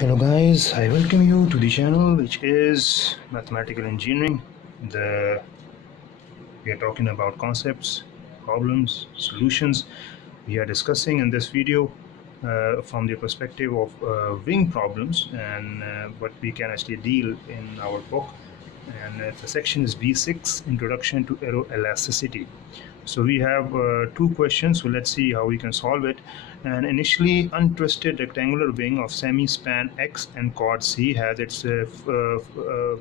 Hello guys, I welcome you to the channel which is Mathematical Engineering. The We are talking about concepts, problems, solutions. We are discussing in this video from the perspective of wing problems and what we can actually deal in our book. And the section is B6, Introduction to Aeroelasticity. So we have two questions, so let's see how we can solve it. An initially untwisted rectangular wing of semi-span X and chord C has its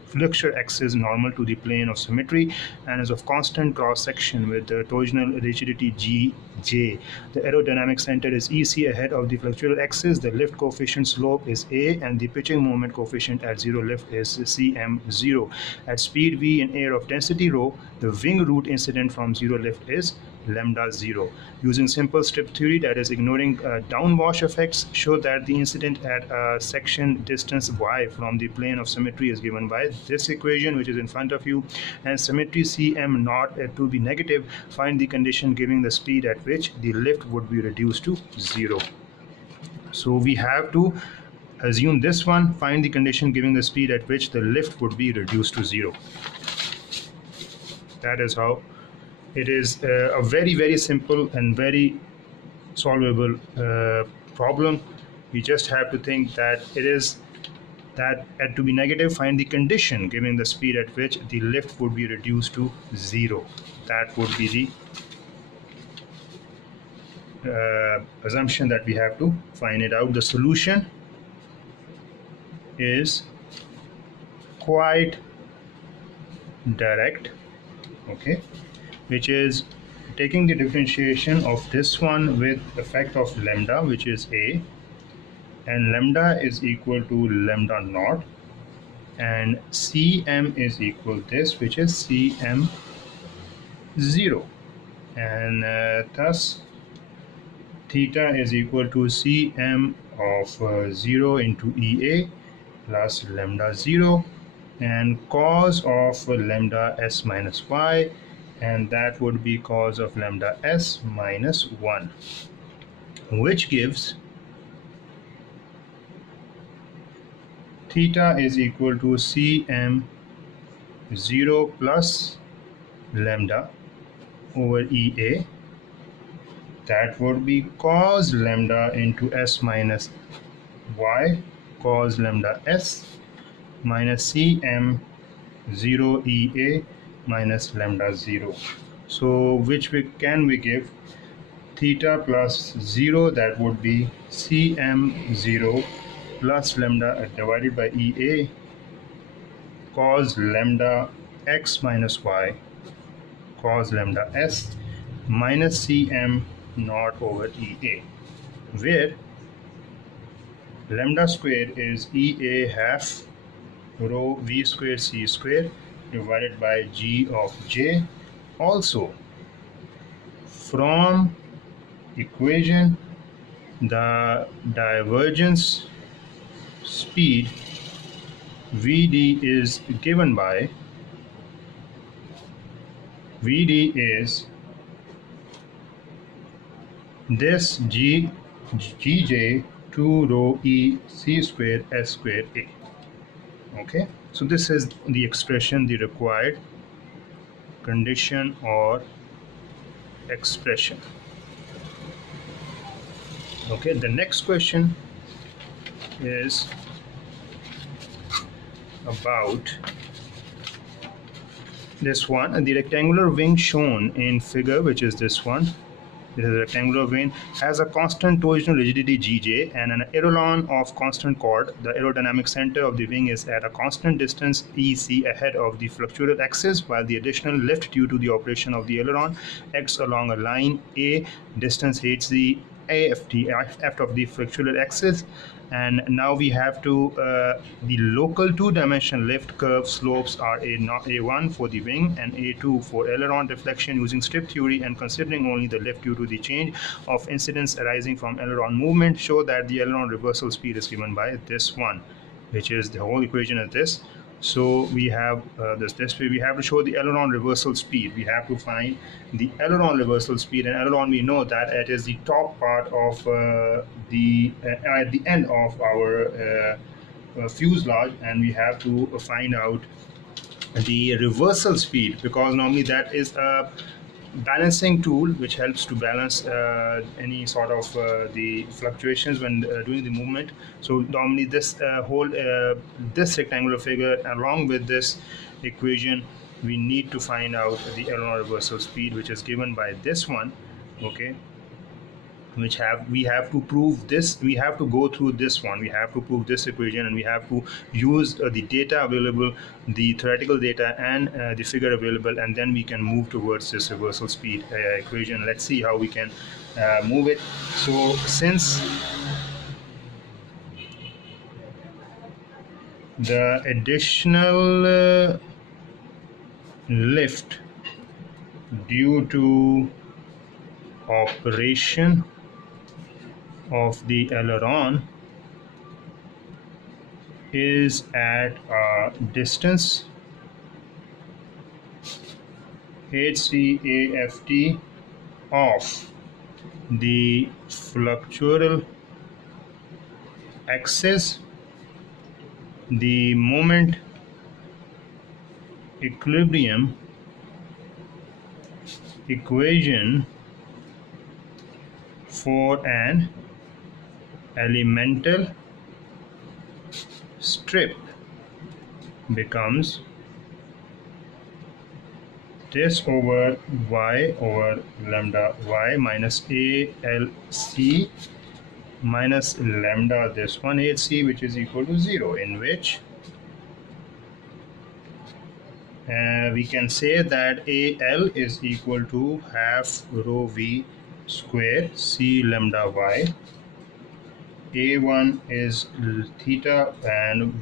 flexure axis normal to the plane of symmetry and is of constant cross-section with the torsional rigidity Gj. The aerodynamic center is EC ahead of the flexural axis. The lift coefficient slope is A and the pitching moment coefficient at zero lift is Cm0. At speed v in air of density rho, the wing root incident from zero lift is lambda 0. Using simple strip theory, that is ignoring downwash effects, show that the incident at a section distance y from the plane of symmetry is given by this equation which is in front of you, and symmetry Cm naught to be negative. Find the condition giving the speed at which the lift would be reduced to 0. So we have to assume this one, find the condition giving the speed at which the lift would be reduced to 0. That is how it is a very simple and very solvable problem. We just have to think that it is that at to be negative, find the condition giving the speed at which the lift would be reduced to 0. That would be the assumption that we have to find it out. The solution is quite direct, okay, which is taking the differentiation of this one with effect of lambda, which is A, and lambda is equal to lambda naught, and Cm is equal to this, which is Cm0, and thus theta is equal to Cm of 0 into Ea plus lambda 0 and cos of lambda s minus y, and that would be cos of lambda s minus 1, which gives theta is equal to Cm 0 plus lambda over Ea. That would be cos lambda into s minus y, cos lambda s minus Cm 0 Ea minus lambda 0. So which we give theta plus 0, that would be Cm0 plus lambda divided by Ea cos lambda x minus y cos lambda s minus Cm naught over Ea, where lambda square is Ea half rho v square c square divided by g of j. Also from equation, the divergence speed Vd is given by Vd is this Gj 2 rho E c square s square A. Okay, so this is the expression, the required condition or expression. Okay, the next question is about this one. The rectangular wing shown in figure, which is this one, this is a rectangular wing, has a constant torsional rigidity Gj and an aileron of constant chord. The aerodynamic center of the wing is at a constant distance EC ahead of the flexural axis, while the additional lift due to the operation of the aileron acts along a line A distance h the aft of the flexural axis. And now we have to the local two-dimensional lift curve slopes are A1 for the wing and A2 for aileron deflection using strip theory, and considering only the lift due to the change of incidence arising from aileron movement, show that the aileron reversal speed is given by this one, which is the whole equation is this. So we have this way. We have to show the aileron reversal speed. We have to find the aileron reversal speed, and aileron, we know that it is the top part of the at the end of our fuselage, and we have to find out the reversal speed, because normally that is a balancing tool which helps to balance any sort of the fluctuations when doing the movement. So normally this whole this rectangular figure along with this equation, we need to find out the aileron reversal speed, which is given by this one. Okay, which have we have to prove this, we have to go through this one, we have to prove this equation, and we have to use the data available, the theoretical data and the figure available, and then we can move towards this reversal speed equation. Let's see how we can move it. So since the additional lift due to operation of the aileron is at a distance HCAFT of the fluctual axis, the moment equilibrium equation for an elemental strip becomes this over y over lambda y minus ALC minus lambda this one HC, which is equal to 0, in which we can say that AL is equal to half rho V square C lambda y. A1 is theta and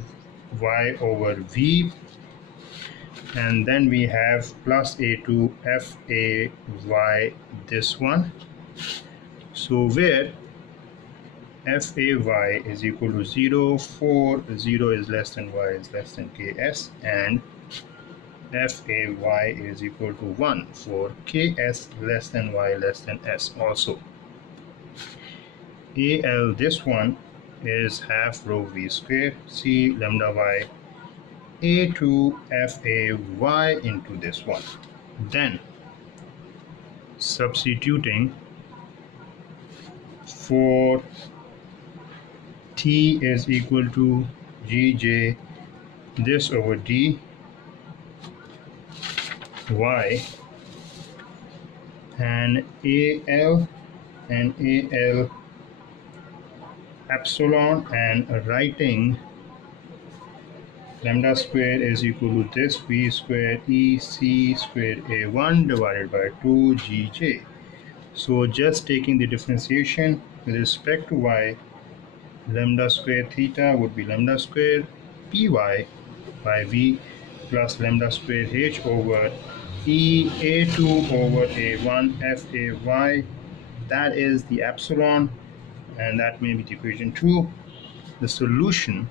y over V, and then we have plus A2 FAY this one. So where FAY is equal to 0 for 0 is less than y is less than KS, and FAY is equal to 1 for KS less than y less than S also. AL, this one, is half rho V square C lambda y A2 FAY into this one. Then substituting for T is equal to GJ this over D Y, and AL epsilon, and writing lambda square is equal to this V square EC square A1 divided by 2 GJ. So just taking the differentiation with respect to y, lambda square theta would be lambda square Py by V plus lambda square H over E A2 over A1 FAY. That is the epsilon, and that may be the equation 2. The solution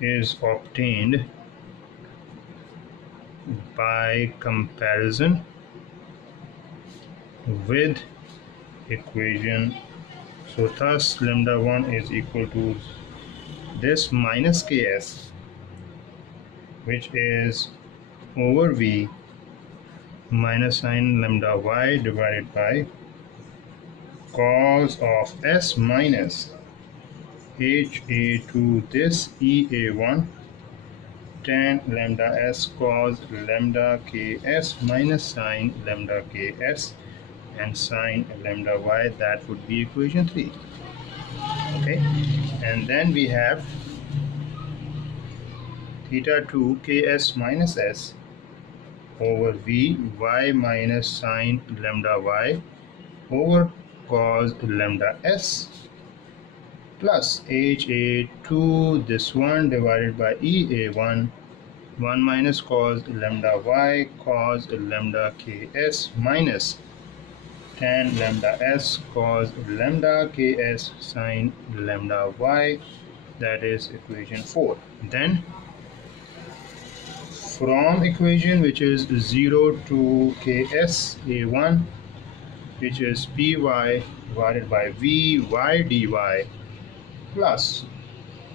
is obtained by comparison with equation. So thus lambda 1 is equal to this minus Ks, which is over V minus sine lambda y divided by cos of S minus HA2 this EA1 tan lambda S cos lambda Ks minus sine lambda Ks and sine lambda y. That would be equation 3. Okay, and then we have theta 2 Ks minus S over V y minus sine lambda y over cos lambda S plus HA2 this one divided by EA1 1 minus cos lambda y cos lambda Ks minus tan lambda S cos lambda Ks sine lambda y that is equation 4. Then from equation which is 0 to ks a1, which is py divided by vy dy, plus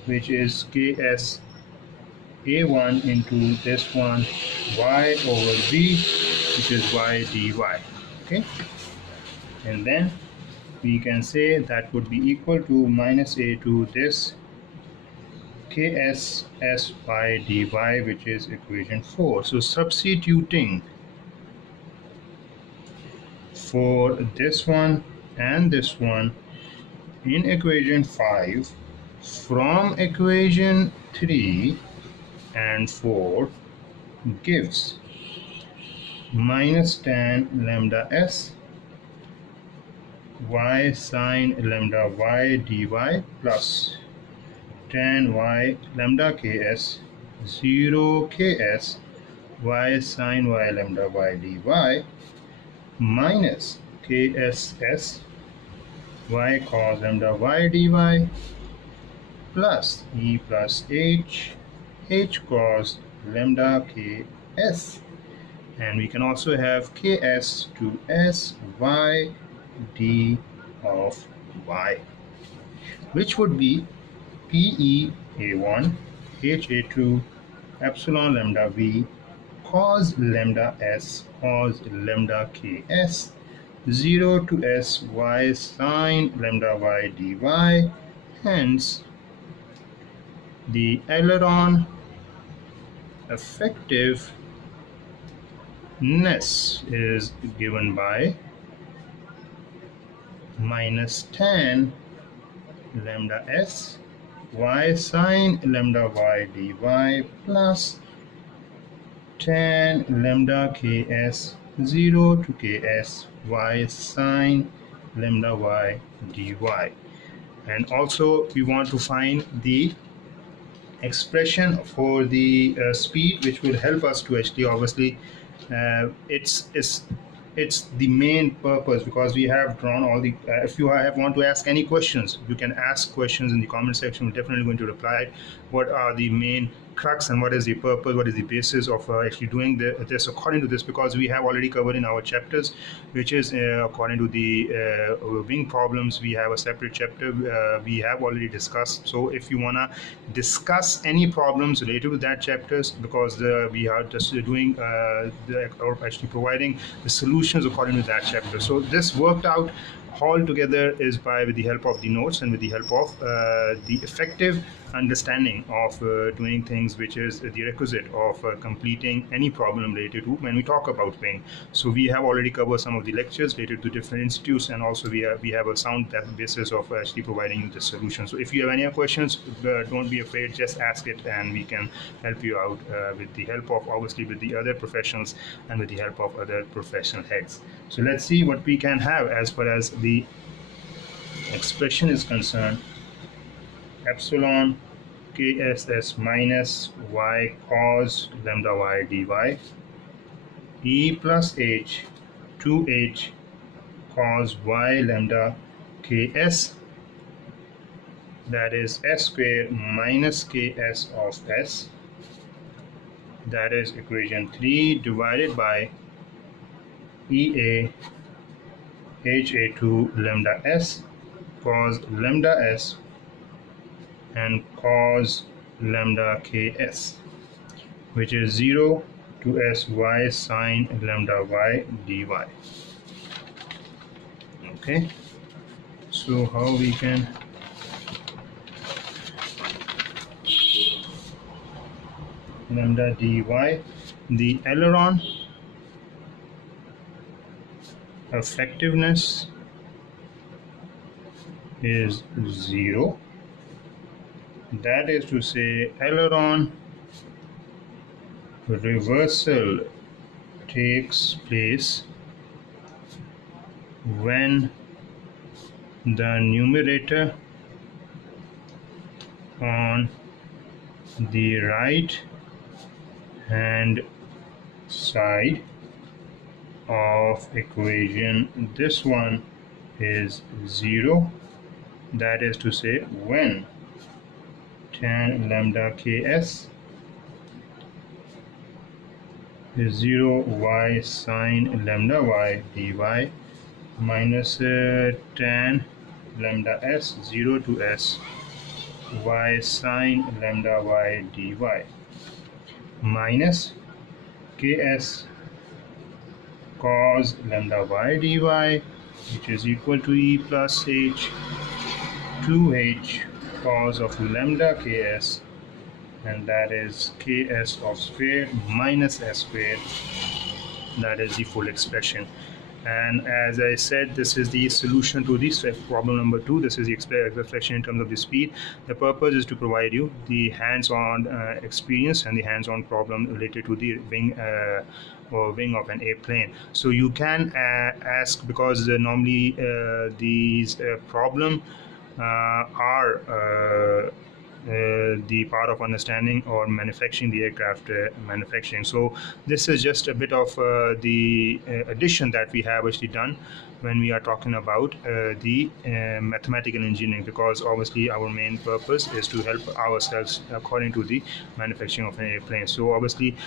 which is ks a1 into this one y over v, which is y dy. Okay, and then we can say that would be equal to minus a to this ks sy dy, which is equation 4. So substituting for this one and this one in equation 5 from equation 3 and 4 gives minus tan lambda s y sine lambda y dy plus tan y lambda ks 0 ks y sine y lambda y dy minus kss y cos lambda y dy plus e plus h cos lambda ks, and we can also have ks to s y d of y, which would be pe a1 h a2 epsilon lambda v cos lambda s cos lambda ks 0 to s y sine lambda y dy. Hence the aileron effectiveness is given by minus tan lambda s y sine lambda y dy plus tan lambda ks 0 to ks y sine lambda y dy. And also we want to find the expression for the speed, which will help us to actually obviously it's the main purpose, because we have drawn all the if you want to ask any questions, you can ask questions in the comment section. We're definitely going to reply what are the main crux and what is the purpose, what is the basis of actually doing this according to this, because we have already covered in our chapters, which is according to the wing problems. We have a separate chapter we have already discussed. So if you want to discuss any problems related to that chapters, because we are just doing or actually providing the solutions according to that chapter. So this worked out all together is with the help of the notes and with the help of the effective understanding of doing things, which is the requisite of completing any problem related to when we talk about wing. So we have already covered some of the lectures related to different institutes, and also we have a sound basis of actually providing you the solution. So if you have any questions, don't be afraid, just ask it, and we can help you out with the help of obviously with the other professionals and with the help of other professional heads. So let's see what we can have as far as the expression is concerned. Epsilon kss minus y cos lambda y dy e plus h 2h cos y lambda ks, that is s square minus ks of s, that is equation 3, divided by ea ha2 lambda s cos lambda s and cos lambda ks, which is 0 to sy sine lambda y dy. Okay, so how we can lambda dy, the aileron effectiveness is 0. That is to say, aileron reversal takes place when the numerator on the right hand side of equation, this one is 0. That is to say, when tan lambda ks is 0 y sine lambda y dy minus tan lambda s 0 to s y sine lambda y dy minus ks cos lambda y dy, which is equal to e plus h 2h cos of lambda ks, and that is ks of square minus s squared. That is the full expression. And as I said, this is the solution to this problem number 2. This is the expression in terms of the speed. The purpose is to provide you the hands-on experience and the hands-on problem related to the wing or wing of an airplane. So you can ask, because normally these problem are the part of understanding or manufacturing the aircraft manufacturing. So this is just a bit of the addition that we have actually done when we are talking about the mathematical engineering, because obviously our main purpose is to help ourselves according to the manufacturing of an airplane. So obviously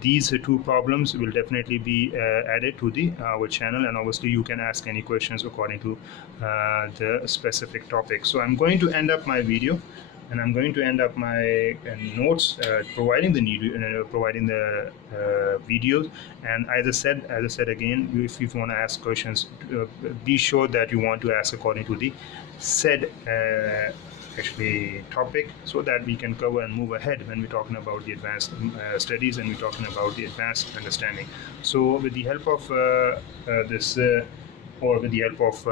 these two problems will definitely be added to the our channel, and obviously you can ask any questions according to the specific topic. So I'm going to end up my video, and I'm going to end up my notes providing the videos. And as I said again, if you want to ask questions, be sure that you want to ask according to the said actually topic, so that we can cover and move ahead when we're talking about the advanced studies and we're talking about the advanced understanding. So with the help of this or with the help of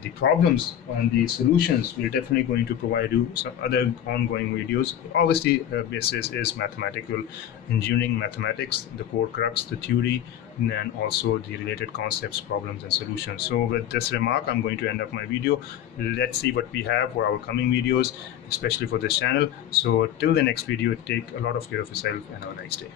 the problems and the solutions, we're definitely going to provide you some other ongoing videos. Obviously basis is mathematical engineering, mathematics, the core crux, the theory, and also the related concepts, problems and solutions. So with this remark, I'm going to end up my video. Let's see what we have for our coming videos, especially for this channel. So till the next video, take a lot of care of yourself and have a nice day.